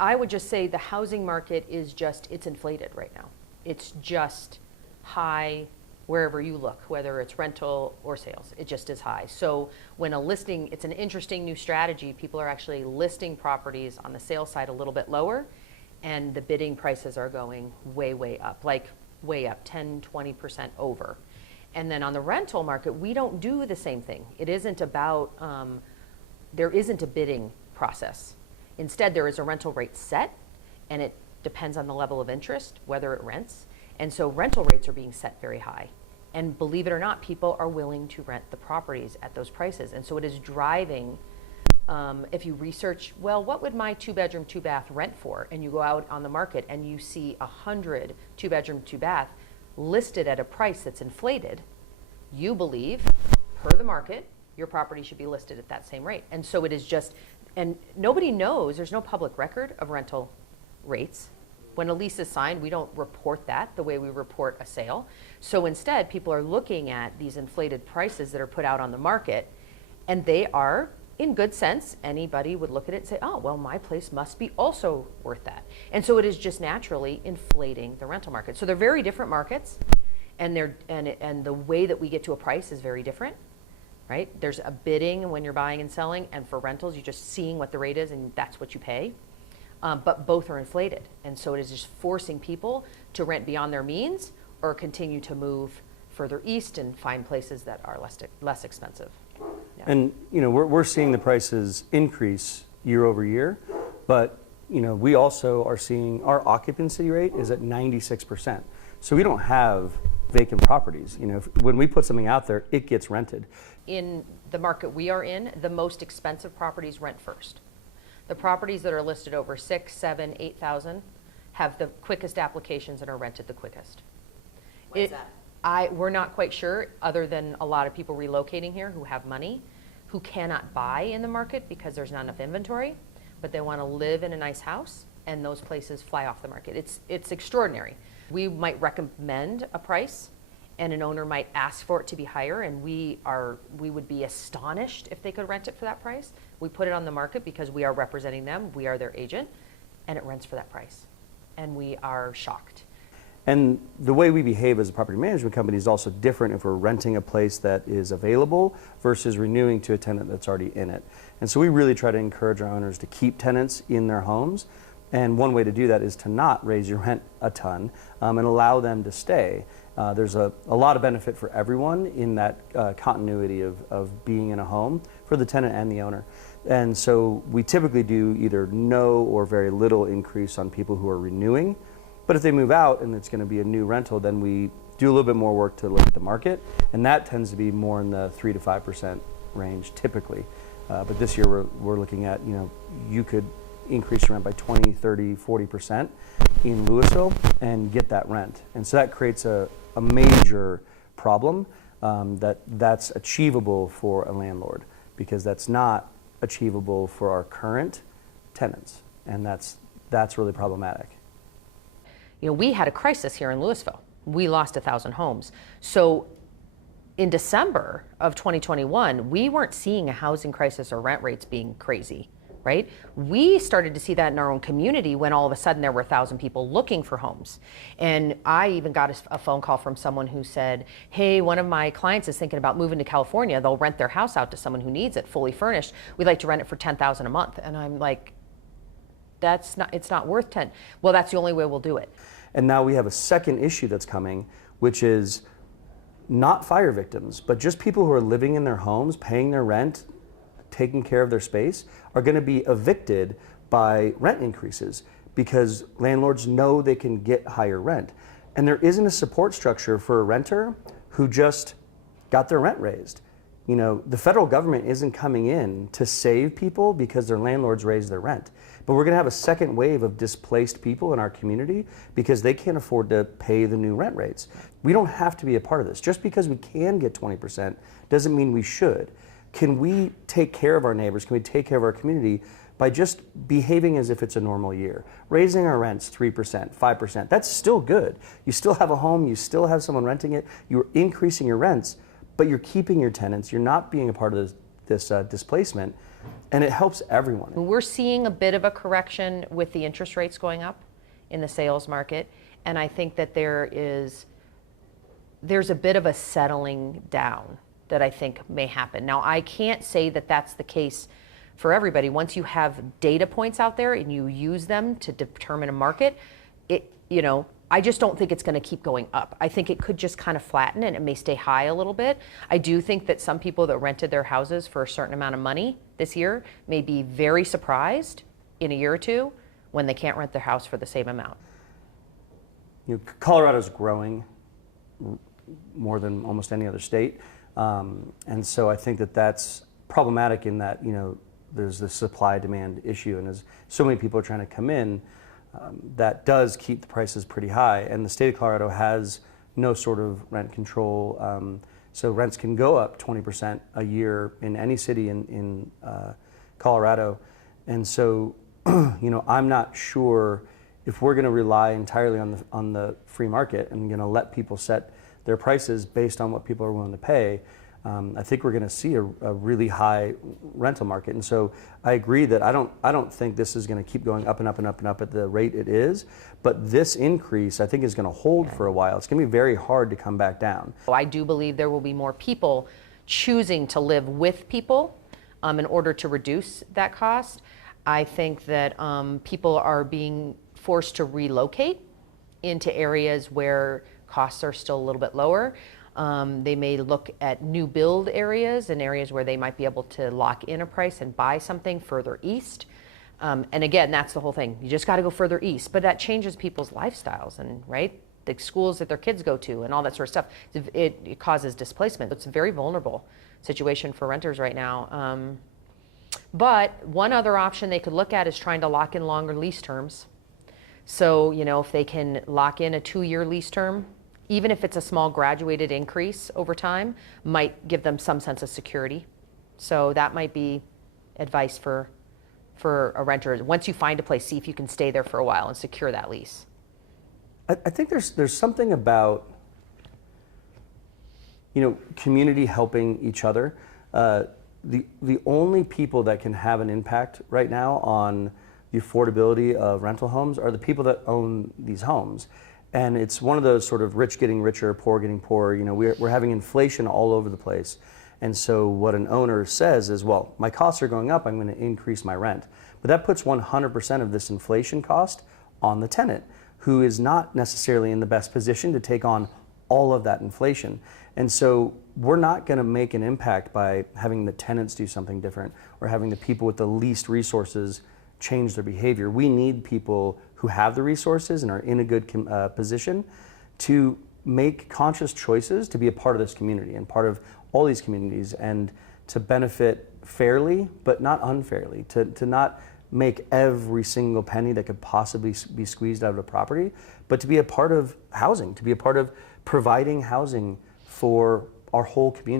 I would just say the housing market is it's inflated right now. It's just high wherever you look, whether it's rental or sales, it just is high. So when a listing, it's an interesting new strategy. People are actually listing properties on the sales side a little bit lower, and the bidding prices are going way, way up, like way up, 10, 20% over. And then on the rental market, we don't do the same thing. It isn't about, there isn't a bidding process. Instead, there is a rental rate set, and it depends on the level of interest, whether it rents. And so rental rates are being set very high. And believe it or not, people are willing to rent the properties at those prices. And so it is driving, if you research, well, what would my 2-bedroom, 2-bath rent for? And you go out on the market and you see 100 2-bedroom, 2-bath listed at a price that's inflated, you believe, per the market, your property should be listed at that same rate. And so it is just, and nobody knows, there's no public record of rental rates. When a lease is signed, we don't report that the way we report a sale. So instead, people are looking at these inflated prices that are put out on the market, and they are, in good sense, anybody would look at it and say, oh, well, my place must be also worth that. And so it is just naturally inflating the rental market. So they're very different markets, and the way that we get to a price is very different, right? There's a bidding when you're buying and selling, and for rentals, you're just seeing what the rate is, and that's what you pay. But both are inflated. And so it is just forcing people to rent beyond their means or continue to move further east and find places that are less expensive. Yeah. And we're seeing the prices increase year over year, but we also are seeing our occupancy rate is at 96%. So we don't have vacant properties. When we put something out there, it gets rented. In the market we are in, the most expensive properties rent first. The properties that are listed over 6, 7, 8,000 have the quickest applications and are rented the quickest. Why is that? We're not quite sure, other than a lot of people relocating here who have money, who cannot buy in the market because there's not enough inventory, but they want to live in a nice house, and those places fly off the market. It's extraordinary. We might recommend a price, and an owner might ask for it to be higher, and we would be astonished if they could rent it for that price. We put it on the market because we are representing them, we are their agent, and it rents for that price. And we are shocked. And the way we behave as a property management company is also different if we're renting a place that is available versus renewing to a tenant that's already in it. And so we really try to encourage our owners to keep tenants in their homes. And one way to do that is to not raise your rent a ton and allow them to stay. There's a lot of benefit for everyone in that continuity of being in a home for the tenant and the owner. And so we typically do either no or very little increase on people who are renewing. But if they move out and it's going to be a new rental, then we do a little bit more work to look at the market. And that tends to be more in the 3 to 5% range typically. But this year we're looking at, you could increase your rent by 20, 30, 40% in Louisville and get that rent. And so that creates a major problem that's achievable for a landlord, because that's not achievable for our current tenants. And that's really problematic. We had a crisis here in Louisville. We lost 1,000 homes. So in December of 2021, we weren't seeing a housing crisis or rent rates being crazy, right? We started to see that in our own community when all of a sudden there were 1,000 people looking for homes. And I even got a phone call from someone who said, hey, one of my clients is thinking about moving to California. They'll rent their house out to someone who needs it fully furnished. We'd like to rent it for $10,000 a month. And I'm like, it's not worth 10. Well, that's the only way we'll do it. And now we have a second issue that's coming, which is not fire victims, but just people who are living in their homes, paying their rent, taking care of their space, are going to be evicted by rent increases because landlords know they can get higher rent. And there isn't a support structure for a renter who just got their rent raised. The federal government isn't coming in to save people because their landlords raised their rent. But we're going to have a second wave of displaced people in our community because they can't afford to pay the new rent rates. We don't have to be a part of this. Just because we can get 20% doesn't mean we should. Can we take care of our neighbors? Can we take care of our community by just behaving as if it's a normal year? Raising our rents 3%, 5%, that's still good. You still have a home, you still have someone renting it, you're increasing your rents, but you're keeping your tenants, you're not being a part of this displacement, and it helps everyone. We're seeing a bit of a correction with the interest rates going up in the sales market, and I think that there's a bit of a settling down that I think may happen. Now, I can't say that that's the case for everybody. Once you have data points out there and you use them to determine a market, I just don't think it's going to keep going up. I think it could just kind of flatten and it may stay high a little bit. I do think that some people that rented their houses for a certain amount of money this year may be very surprised in a year or two when they can't rent their house for the same amount. Colorado's growing more than almost any other state. And so I think that that's problematic in that, there's this supply-demand issue, and as so many people are trying to come in, that does keep the prices pretty high. And the state of Colorado has no sort of rent control, so rents can go up 20% a year in any city in Colorado. And so, I'm not sure if we're going to rely entirely on the free market and going to let people set their prices based on what people are willing to pay. I think we're going to see a really high rental market, and so I agree that I don't think this is going to keep going up and up and up and up at the rate it is. But this increase, I think, is going to hold for a while. It's going to be very hard to come back down. I do believe there will be more people choosing to live with people in order to reduce that cost. I think that people are being forced to relocate into areas where costs are still a little bit lower. They may look at new build areas and areas where they might be able to lock in a price and buy something further east. And again, that's the whole thing. You just got to go further east, but that changes people's lifestyles and the schools that their kids go to and all that sort of stuff. It causes displacement. It's a very vulnerable situation for renters right now. But one other option they could look at is trying to lock in longer lease terms. So, if they can lock in a 2-year lease term, even if it's a small graduated increase over time, might give them some sense of security. So that might be advice for a renter. Once you find a place, see if you can stay there for a while and secure that lease. I think there's something about community helping each other. The only people that can have an impact right now on the affordability of rental homes are the people that own these homes. And it's one of those sort of rich getting richer, poor getting poorer. We're having inflation all over the place. And so what an owner says is, well, my costs are going up, I'm going to increase my rent. But that puts 100% of this inflation cost on the tenant, who is not necessarily in the best position to take on all of that inflation. And so we're not going to make an impact by having the tenants do something different or having the people with the least resources change their behavior. We need people who have the resources and are in a good position to make conscious choices to be a part of this community and part of all these communities, and to benefit fairly but not unfairly, to not make every single penny that could possibly be squeezed out of a property, but to be a part of housing, to be a part of providing housing for our whole community.